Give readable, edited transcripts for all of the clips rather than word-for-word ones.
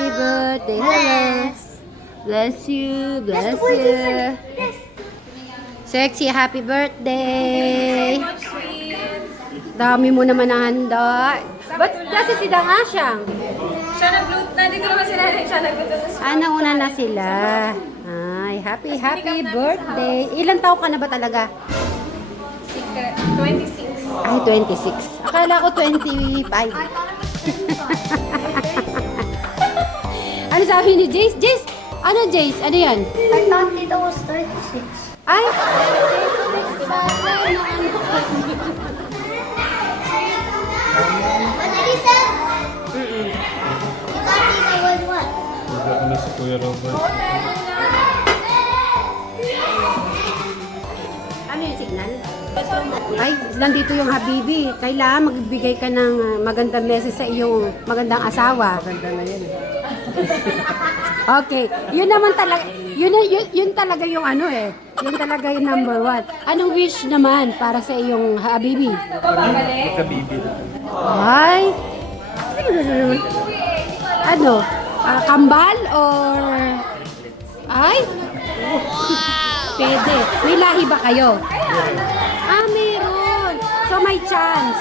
happy birthday. Hello. Bless you, bless you. Sexy, happy birthday. Dami mo naman ang handa. Ba't kasi si Dangasyang? Siya nag-loot na. Dito naman sila rin siya nag-loot na. Nauna na sila. Ay, happy birthday. Ilan taon ka na ba talaga? 26. Ay, 26. Akala ko 25. Ano sabi ni Jace? Jace? Ano Jace? Ano yan? I thought it was 36. Ay! What did he say? You thought it was what? Ano si Kuya Robert? Ano yung signal? Ay, nandito yung Habibi. Kailangan magbigay ka ng magandang message sa iyong magandang asawa. Maganda na yun. Okay, yun naman talaga, yun talaga yung ano eh. Yun talaga yung number one. Anong wish naman para sa iyong Habibi? Magkabibi na. Ay! Ano? Kambal or... Ay! Pwede. May lahi ba kayo? Meron. So may chance.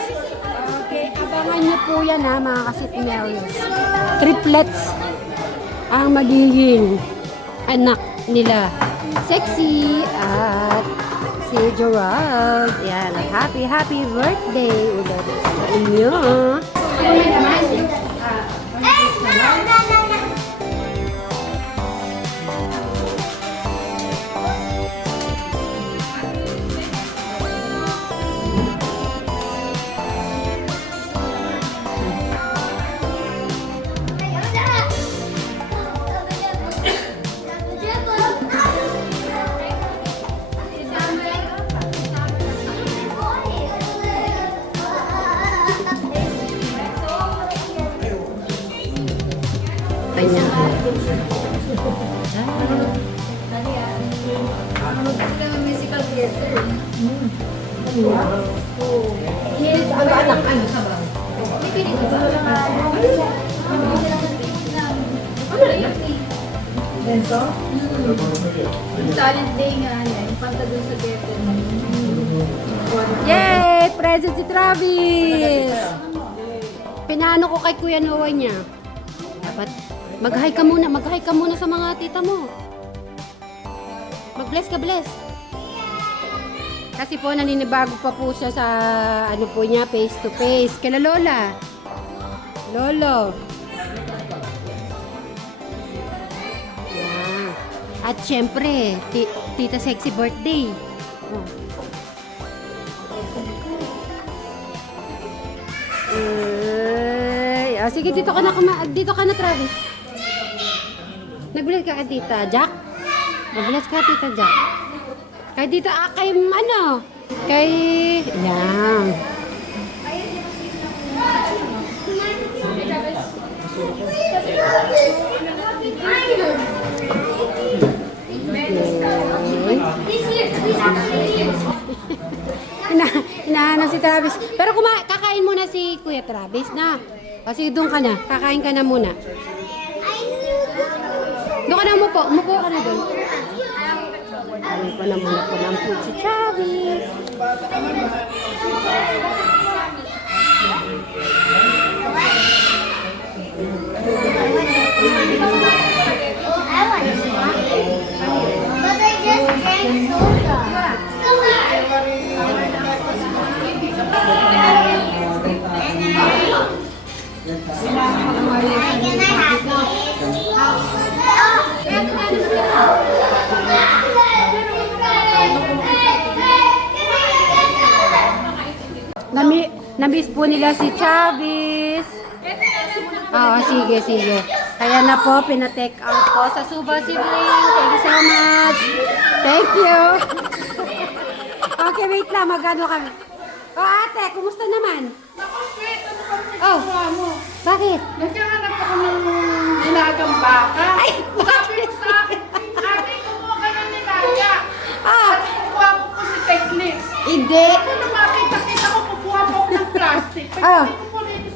Okay, abangan niyo po yan ha, mga kasitmeros. Triplets ang magiging anak nila. Sexy at si Gerald. Yan, happy birthday ulit sa inyo. Ano naman? Kanya. Ano anak? Ano sa ba? Benzo? Talent day nga yan. Panta dun sa Gete. Yay! Present si Travis! Pinaano ko kay Kuya Noah niya. Dapat mag-hi ka muna sa mga tita mo. Mag-bless ka, bless. Kasi po naninibago pa po siya sa ano po niya, face to face. Kila Lola. Lolo. Yan. At syempre, Tita Sexy birthday. Oh. Sige, dito ka na, Travis. Nagbulat ka kay Tita Jack? Nagbulat ka Tita Jack? Kay dito, kay ano? Kay... Yan. Hinahanap si Travis. Pero kakain muna si Kuya Travis na. Kasi doon ka na. Kakain ka na muna. Doon ka na umupo. Umupo ka na doon. Kakain ko na muna po ng food si Travis. But I just drank soda. Can I have Namiss po nila si Travis. Oo, sige. Kaya na po, pina-take out po sa Suba Sibling. Thank you so much. Thank you. Okay, wait lang. Magano kami. Ate, kumusta naman? Oh, bakit? Nagkahanap ako ng nilagang baka. Ay, Sabi ko sa akin, ate, kumuha ka ng nilaga. Ah, At kukuha ko po si Technics. hindi. Kung makita ko, kukuha po ako ng plastic. Ah. Pagdating ko po dito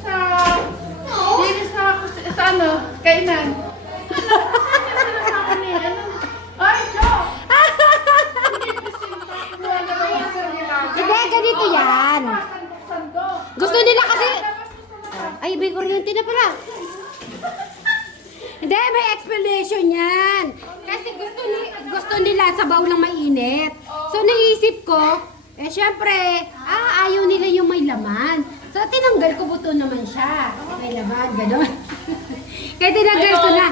sa ano, Kainan. Ay, no! Hindi, ganito yan. Gusto nila kasi... Ay, may kuryente na pala. Hindi, may explanation yan. Kasi gusto nila sabaw lang mainit. So, naisip ko, syempre, ayaw nila yung may laman. So, tinanggal ko, buto naman siya. May laman, gano'n. Kaya tinanggal ko na.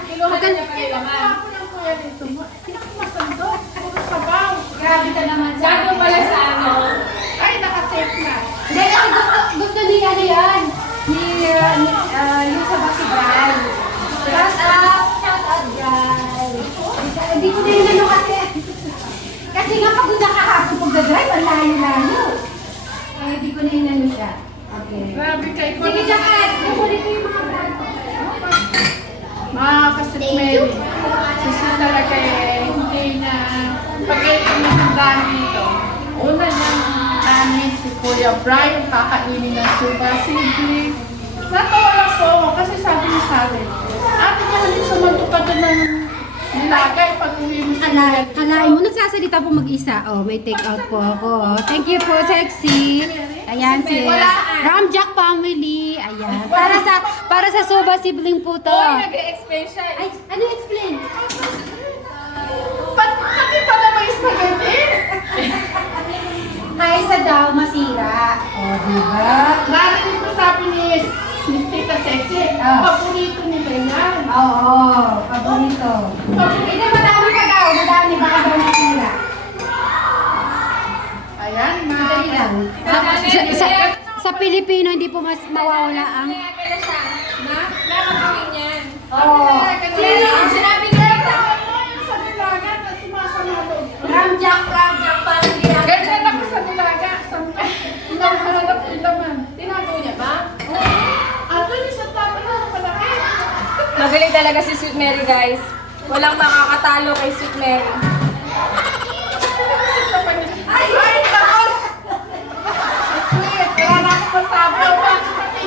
Grabe ka naman sa Bago pala sa ano. Ay, naka-safe na. Hindi, kasi gusto niya na yan. Yung sa Baki Brand. Shout out, guys. Hindi ko na yun ano kasi. Kasi nga pag nakakapag pag-drive, ang layo-layo. Kaya hindi ko na yun ano siya. Okay. Grabe kay ko. Sige, Jacket. Kukunin ko yung mga brand. Mga kasit-mary. Kasi talaga hindi na pag-iintindahan dito. Una niyang namin si Kuya Brian kakainin ng suba sibling. Natawa lang po ako kasi sabi niya sa akin, ate niya halin sumanto ka doon ng nilagay pag uwi mo sa Kalain mo, nagsasalita po mag-isa. Oh, may take out po ako. Thank you po, sexy. Ayan, si Ramjack family. Ayan. Para sa Soba sibling po to. Nag-explain siya. Ay, ano explain? Pati pala may spaghetti. Kaysa daw masira. Oh, diba? Narinig ko sabi ni Tita Sexy, paborito nila yan. Oo, paborito. Hindi, madami pa daw. Madami, baka daw masira. Ayan, Dali lang. Sa Pilipino, hindi po mas mawawala ang... Kaya pala siya. Na? Meron kami yan. Oo. Sinabi ko lang na. Sa nilaga na sumasama doon. Ramjack family. Ganyan ako sa nilaga. Hinahanap yung laman. Tinago niya ba? Ato yung sa tama na malaki. Magaling talaga si Sweet Mary, guys. Walang makakatalo kay Sweet Mary. Ay, takos! Wala na akong masabaw.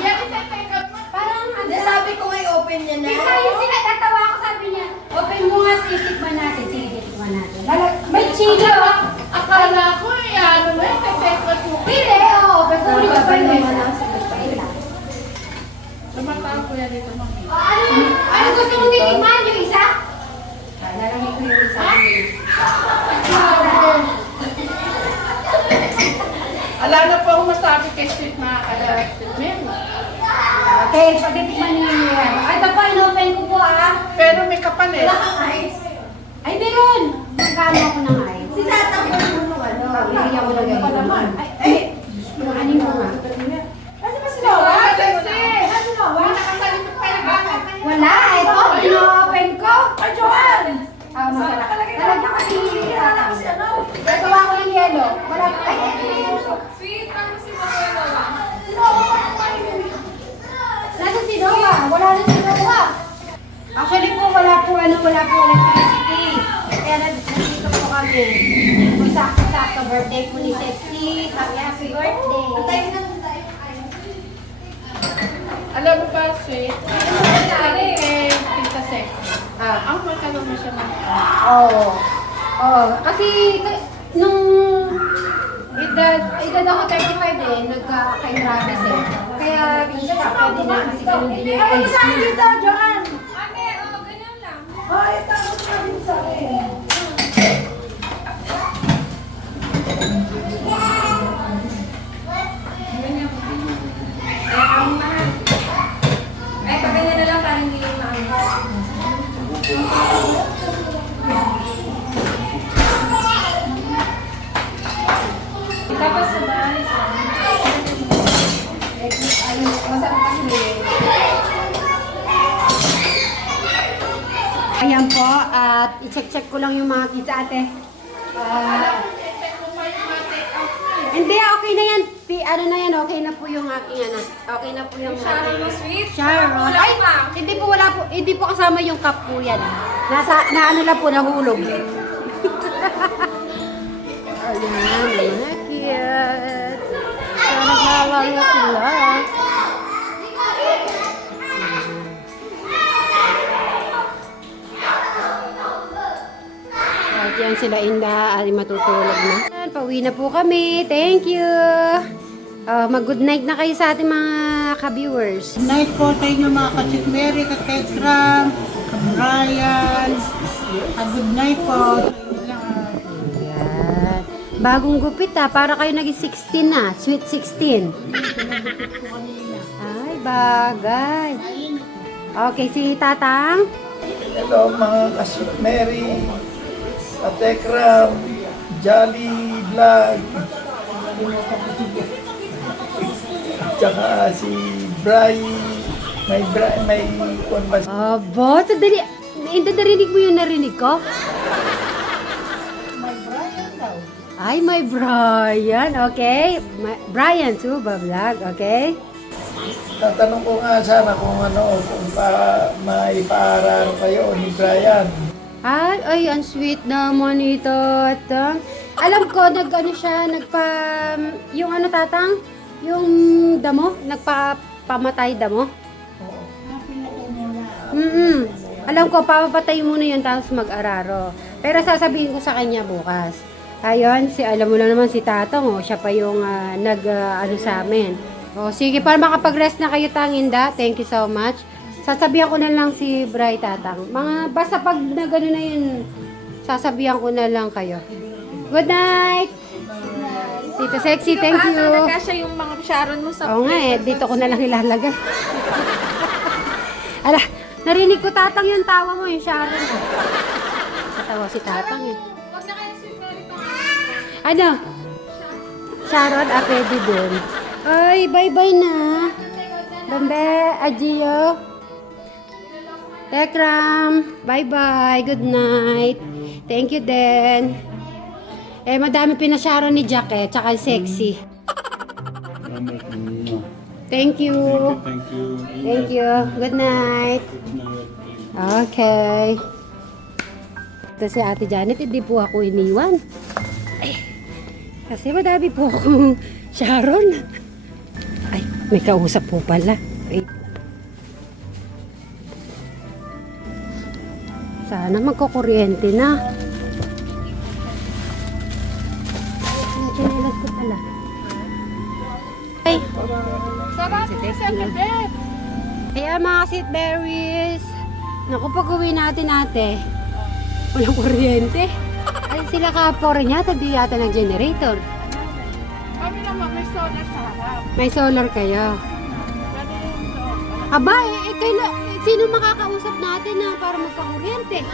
Yan, itetekot mo. Parang ano. Sabi ko ngay open niya na. Ikaw yung sila, tatawa ako, sabi niya, open mo nga, titikman natin. Sige, titikman natin. May chili, oh. Akala ko ano na, itetekot mo. Pili, oh. Open ko rin open naman. Lumataan ko yan dito, mami. Ano gusto mong titikman? Yung isa? Lalagay ko yung isa. Ala na po akong masabi kay Sweet na Sweet Mary. Okay, pagtitikman niyo yan. Ay, ito po, in-open ko po, Pero may kapalit. Wala kang ice. Ay, meron. Magkano ako ng ice? Si Tata po ano. Bibigyan ko lang yung Ay, anin ko nga. Kasi ba sila? Wala, sexy! Wala, nakasalito pa yung bakit. Wala, ito, in-open ko. Ay, Joanne! Masarap. Lalagyan ko si Tata. Gawa ko ng yelo. Wala, ay, Sweet, parang si Manuela. nasa si Noah. Wala na si Noah. Actually po, wala po electricity. Kaya nandito po kami. Kung sakto-sakto, birthday po ni Sexy. Happy birthday. Alam mo ba, Sweet? Kay Tita Sexy. Ang magkaroon mo siya ng Oo. Kasi nung edad ako 35 nagka-rabies eh. Kaya pwede na kasi ganun din yung ice cream. Joanne! Ate, ganyan lang. Ay, tapos na rin sa akin. Ay, pag ganyan na lang, parang hindi yung maano. Tapos sa bahay, masarap kasi. Ayan po, at i-check ko lang yung mga kids ate. Hindi, okay na yan. Ano na yan, okay na po yung aking anak. Okay na po yung Sharon mo, Sweet. Sharon. Ay, Ay, hindi po wala po, hindi po kasama yung cup po yan. Na ano lang po, nahulog. Ayan, mga kids. So, naglalaro sila. naman sila Inda ay matutulog na. Ayan, pauwi na po kami. Thank you. Mag-good night na kayo sa ating mga ka-viewers. Good night po sa inyo mga ka-Sweet Mary, ka-Tekram, ka-Brian. Good night po sa inyo lahat. Ayan. Bagong gupit para kayo naging 16 na. Sweet 16. Ay, bagay. Okay, si Tatang. Hello mga ka-Sweet Mary, ka-Tekram, Jolly Vlog, tsaka si Bri, may kung ba Abo, sadali. Inda, narinig mo yung narinig ko? Ay, may Brian. Okay. Brian Suba Vlog. Okay. tatanong ko nga sana kung kung maipaaral kayo ni Brian. Ay, ang sweet naman ito. Alam ko, yung Tatang? Yung damo? Nagpapamatay damo? Alam ko, papapatay muna yun, tapos mag-araro. Pero sasabihin ko sa kanya bukas. Ayun, alam mo na naman si Tatang, siya pa yung sa amin. Sige, para makapag-rest na kayo, Tanginda. Thank you so much. Sasabihan ko na lang si Bri, Tatang. Basta pag na gano'n na yun, sasabihan ko na lang kayo. Good night! Tita Sexy, thank you. Talaga siya yung mga Sharon mo sa Oo nga dito ko na lang ilalagay. Ala, narinig ko Tatang yung tawa mo, yung Sharon. Katawa si Tatang eh. Ano? Sharon, pwede dun. Ay, bye-bye na. Bambe, Ajiyo. Tekram, bye-bye. Good night. Thank you din. Madami pinasharon ni Jack tsaka sexy. Thank you. Thank you. Thank you. Good night. Good night. Okay. Ito si Ate Janet, hindi po ako iniwan. Kasi madami po akong Sharon. Ay, may kausap po pala. Wait. Sana magkukuryente na. Chinelas ko pala. Ay. Sarap sa gabi. Kaya mga Sweet Berries, naku, pag-uwi natin walang kuryente. Ay, sila kapor niya, hindi yata ng generator. Kami naman may solar sa harap. May solar kayo. Pwede yung doon. Aba, sino makakausap natin para magkakuryente?